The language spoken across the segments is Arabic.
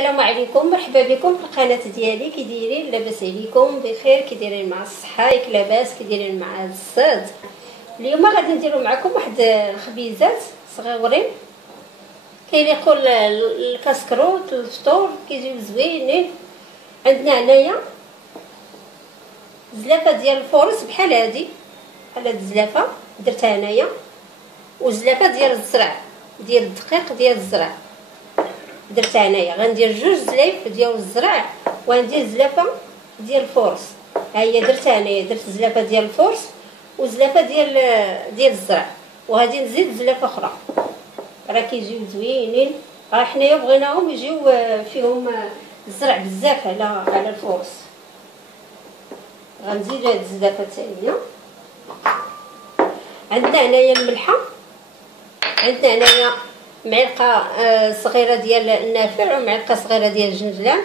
السلام عليكم، مرحبا بكم في القناه ديالي. كي دايرين؟ لاباس عليكم؟ بخير؟ كي دايرين مع الصحه؟ ياك لاباس؟ كي دايرين مع الصاد؟ اليوم غادي نديرو معكم واحد الخبيزات صغيورين كيليقوا الكاسكروط والفطور، كيجيو زوينين. عندنا هنايا زلافه ديال الفورص بحال هادي، بحال هاد الزلافه درتها هنايا، وزلافه ديال الزرع ديال الدقيق ديال الزرع درتها هنايا. غندير جوج زلايف ديال الزرع وغندير زلافه ديال الفورص. ها هي درتها هنايا، درت زلافه ديال الفورص وزلافه ديال الزرع، وغادي نزيد زلافه اخرى. راه كيجيو زوينين. راه حنايا بغيناهم يجيو فيهم الزرع بزاف على الفورص. غنزيد هاد الزلافه الثانيه. عندنا هنايا الملحه، عندنا هنايا معلقه صغيره ديال النافع ومعلقه صغيره ديال الجنجلان.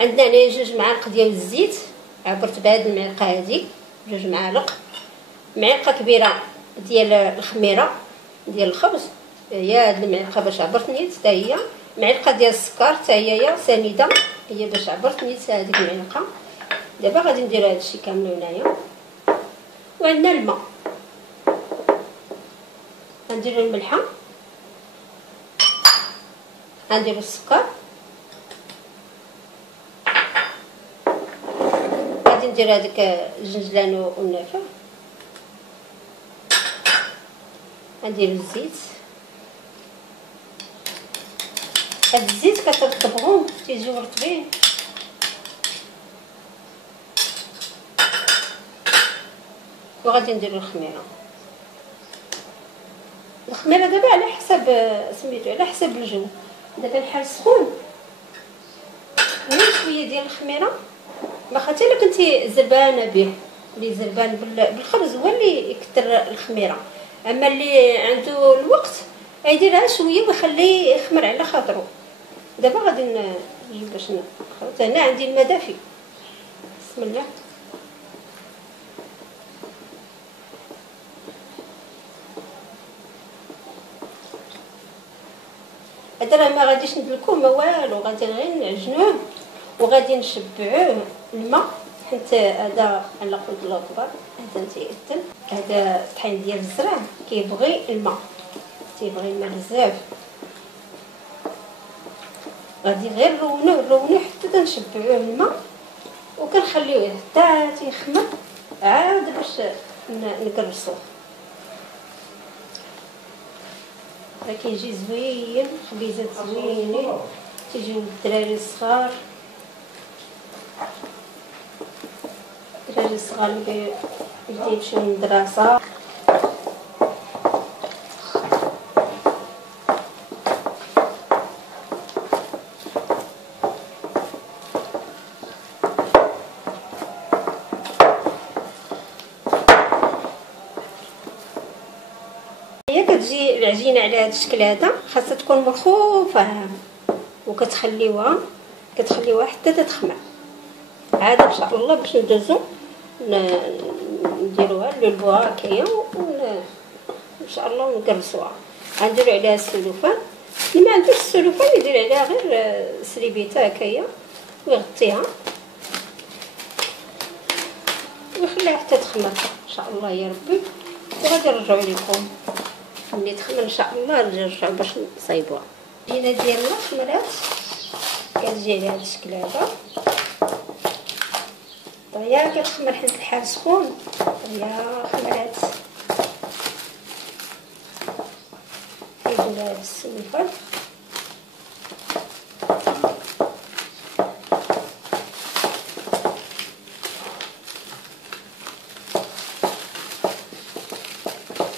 عندنا هنايا جوج معالق ديال الزيت، عبرت بهاد المعلقه هادي جوج معالق. معلقه كبيره ديال الخميره ديال الخبز، هي هاد المعلقه باش عبرت نيت حتى هي. معلقه ديال السكر حتى هي سنيده، هي باش عبرت نيت هذيك المعلقه. دابا غادي ندير هادشي كامل هنايا. وعندنا الماء، غنديرو الملحه، غنديرو السكر، غادي ندير هذاك الجنجلان والنافع، غنديرو الزيت. هاد الزيت كترطبهم تيجيو رطبين. وغادي نديرو الخميره. الخميره دابا على حسب سميتو، على حسب الجو. دابا الحال سخون، غير شويه ديال الخميره، ما حتى الا كنتي زربانه به. اللي زربان بالخبز هو اللي يكثر الخميره، اما اللي عنده الوقت يديرها شويه ويخليه يخمر على خاطرو. دابا غادي نجيب باش نخلط. هنا عندي الماء دافي، بسم الله. هذا راه ما غاديش ندلكوه ما والو، غادي غير نعجنوه وغادي نشبعوه الماء، حيت هذا على قد الأكبر. هذا تيأذن، هذا الطحين ديال الزرع كيبغي الماء، تيبغي الماء بزاف. غادي غير نرونوه حتى تنشبعوه الماء، وكنخليوه حتى تيخمر عاد باش نكرسوه. راه كيجي زوين، خبيزات زوينين تيجيو للدراري الصغار. الدراري الصغار اللي كيمشيو للمدرسه. هي كتجي العجينه على هذا الشكل هذا، خاصها تكون مرخوفه وكتخليوها حتى تتخمر. عاد ان شاء الله باش ندوزو نديروها نلبوها هكايا ان شاء الله ونكرسوها. غنديرو عليها السلوفان. اللي ما عندوش السلوفان يدير عليها غير سريبيته هكايا ويغطيها ويخليها حتى تخمر ان شاء الله يا ربي. وغادي نرجعو لكم ملي تخمر ان شاء الله، نرجعو باش نصايبوها. العجينه ديالنا خمرات، كتجي على هذا الشكل هذا. طريه كتخمر حيت الحال سخون، طريه خمرات. كيديروا هذا السلوفان.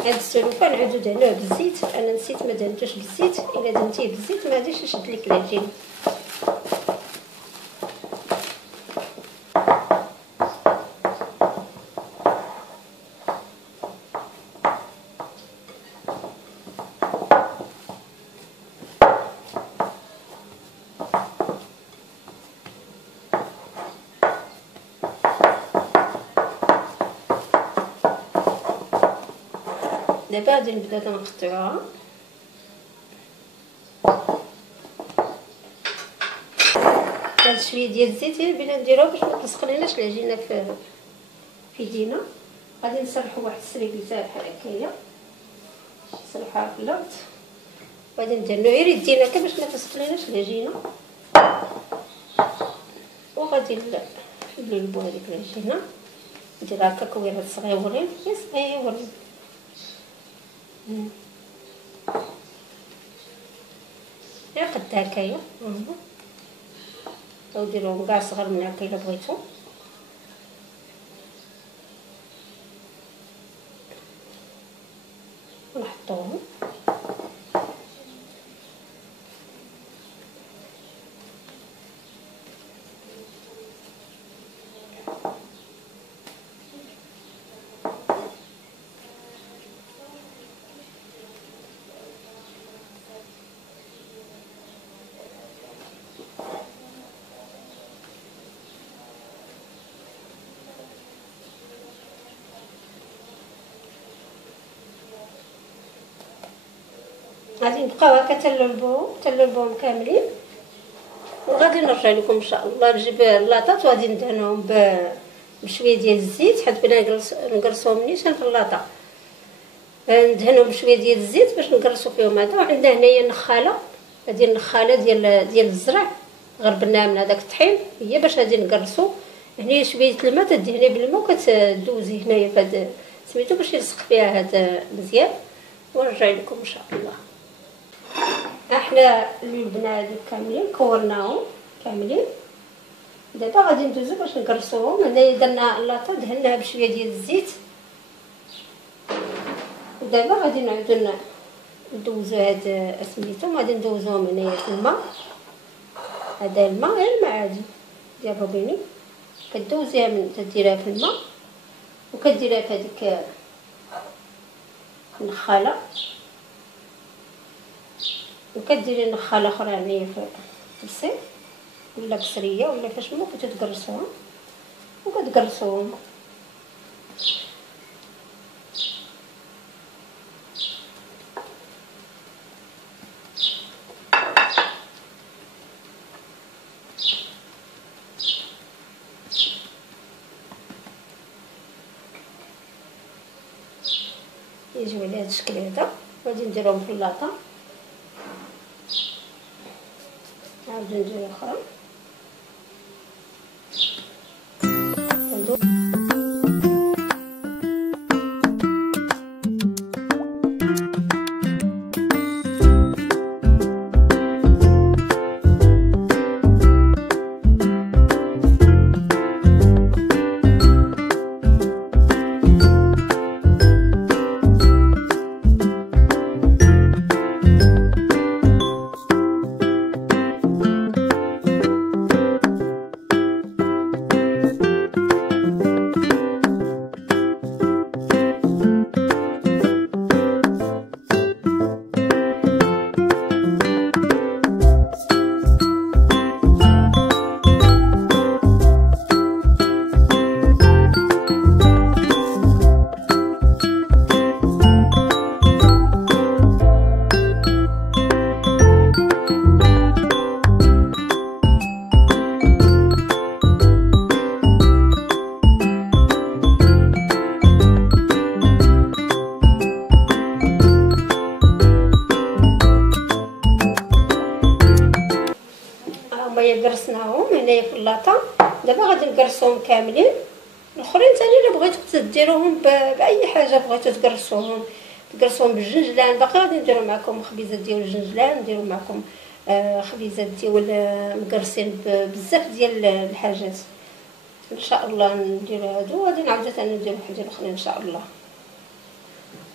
هاد السلوفان عادو دهنوه بالزيت، انا نسيت ما دهنتوش بالزيت. الا دهنتيه بالزيت ما غاديش يشد لك العجين. دابا غادي نبدا كنقطعوها. هاد شويه ديال الزيت بلا نديروها باش ما تلصقليناش العجينه في يدينا. غادي نسرحوا واحد السريبيزه بحال هكايا، نسرحوها في الارض، وغادي ندهنو غير يدينا هكا باش ما تلصقليناش العجينه. وغادي نقلبو هذيك العجينه، نديرها هكا كويرات صغيورين صغيورين. غير قد هكايا، او ديروهم كاع صغار من هكا الا بغيتو. ونحطوهم غادي نبقاو هكا تنلولبوهم كاملين. وغادي نرجع لكم ان شاء الله. نجيب اللاطات وغادي ندهنهم بشويه ديال الزيت، حيت بغينا نقرصوهم نيشان في اللاطه. ندهنهم بشويه ديال الزيت باش نقرصو فيهم هذا. وعندنا هنايا نخاله، هذه النخاله ديال الزرع غربناها من هذاك الطحين، هي باش غادي نقرصو. هنا شويه الماء تدهني بالماء وكتدوزي هنايا فهاد سميتو باش يلصق فيها هذا مزيان. ونرجع لكم ان شاء الله. احنا لولبنا هادو كاملين، كورناهم كاملين. دابا غادي ندوزو باش نقرصوهم. هنايا درنا اللاطه دهناها بشويه ديال الزيت. ودابا غادي نعاودو ندوزو هاد سميتو، غادي ندوزوهم هنايا في الماء. هذا الماء غير الماء عادي ديال الروبيني، كدوزيها تديرها في الماء وكديرها في هذيك النخاله، وكديري نخاله اخرى هنايا في البسيط ولا بسريه ولا فاش ما بغيتو تقرصوها، وكتقرصوهم. يجيو على هذا الشكل هذا. غادي نديرهم في اللاطه. نعاودو نديرو اخرى. قرصناهم هنايا في اللاطه. دابا غادي نقرصوهم كاملين. الاخرين ثاني الا بغيتو ديروهم باي حاجه بغيتو تقرصوهم بالجنجلان. باقي غادي نديرو معكم خبيزات ديال الجنجلان، نديرو معكم خبيزات ديال مقرصين بزاف ديال الحاجات ان شاء الله. نديرو هادو وغادي نعاودو ثاني نديرو وحدين اخرين ان شاء الله.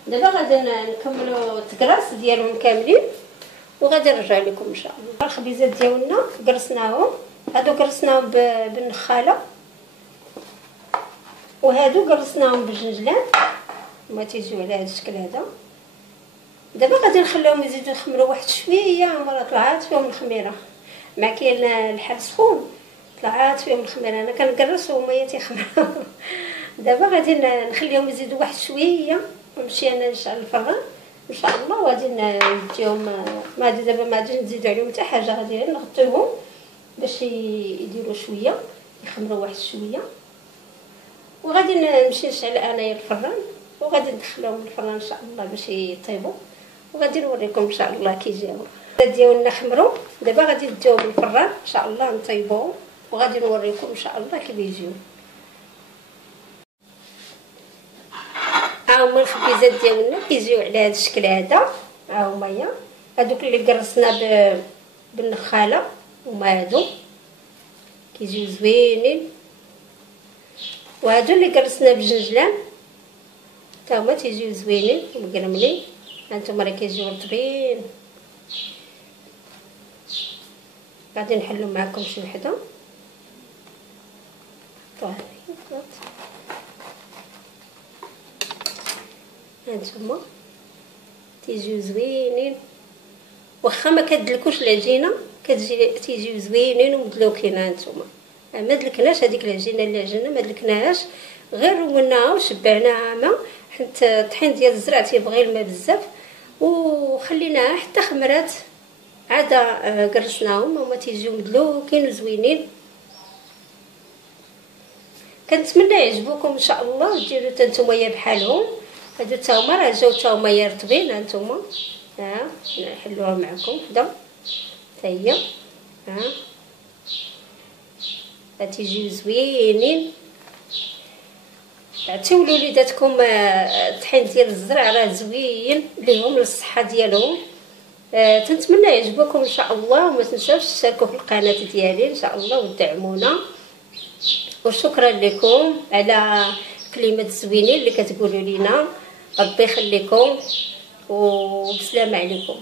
دابا غادي نكملوا التقراص ديالهم كاملين وغادي نرجع لكم ان شاء الله. الخبيزات ديالنا قرصناهم، هادو قرصناهم بالنخاله وهادو قرصناهم بالجنجلان، هما تيجيو على هذا الشكل هذا. دابا غادي نخليهم يزيدوا يخمروا واحد شويه. مرة طلعات فيهم الخميره، مع كاين الحال سخون طلعات فيهم الخميره، انا كنقرص وهما تيخمروا. دابا غادي نخليهم يزيدوا واحد شويه ونمشي انا نشعل الفران ان شاء الله. وغادي نديهم ما غادي دابا ما غاديش نزيدو عليهم حتى حاجه، غادي غير نغطيوهم باش يديروا شويه، يخمروا واحد شويه، وغادي نمشي نشعل انايا الفران وغادي ندخلهم الفران ان شاء الله باش يطيبوا، وغادي نوريكم ان شاء الله كي جاو. ديالنا خمروا، دابا غادي نديوهم الفران ان شاء الله نطيبوهم، وغادي نوريكم ان شاء الله كيف يجيو. ها هما الخبيزات ديالنا كيجيو على هذا الشكل هذا. ها هما هذوك اللي قرصنا بالنخاله، هما هادو كيجيو زوينين، وهادو اللي قرصنا بالجنجلان حتى هما تيجيو زوينين ومقرملين. هانتوما راه كيجيو رطبين. غادي نحلو معكم شي وحده. هانتوما تيجيو زوينين، واخا ما كدلكوش العجينه تيجيو زوينين ومدلوكين. هانتوما ما دلكناش هذيك العجينه اللي عجننا، ما دلكناهاش، غير روناها وشبعناها ماء، حيت الطحين ديال الزرع تيبغي الماء بزاف، وخليناها حتى خمرات، عاد قرصناهم هما تيجيو مدلوكين وزوينين. كنتمنى يعجبوكم ان شاء الله، ديروا حتى نتوما بحالهم. هادو حتى هما راه جاو حتى هما رطبين. هانتوما ها نحلوها معكم حدا حتى هي، ها تيجيو زوينين. عطيو لوليداتكم الطحين ديال الزرع راه زوين ليهم للصحه ديالهم. تنتمنى يعجبوكم ان شاء الله، وما تنساوش تشاركوا في القناه ديالي ان شاء الله وتدعمونا. وشكرا لكم على كلمات الزوينين اللي كتقولوا لينا. ربي يخليكم وبسلامه عليكم.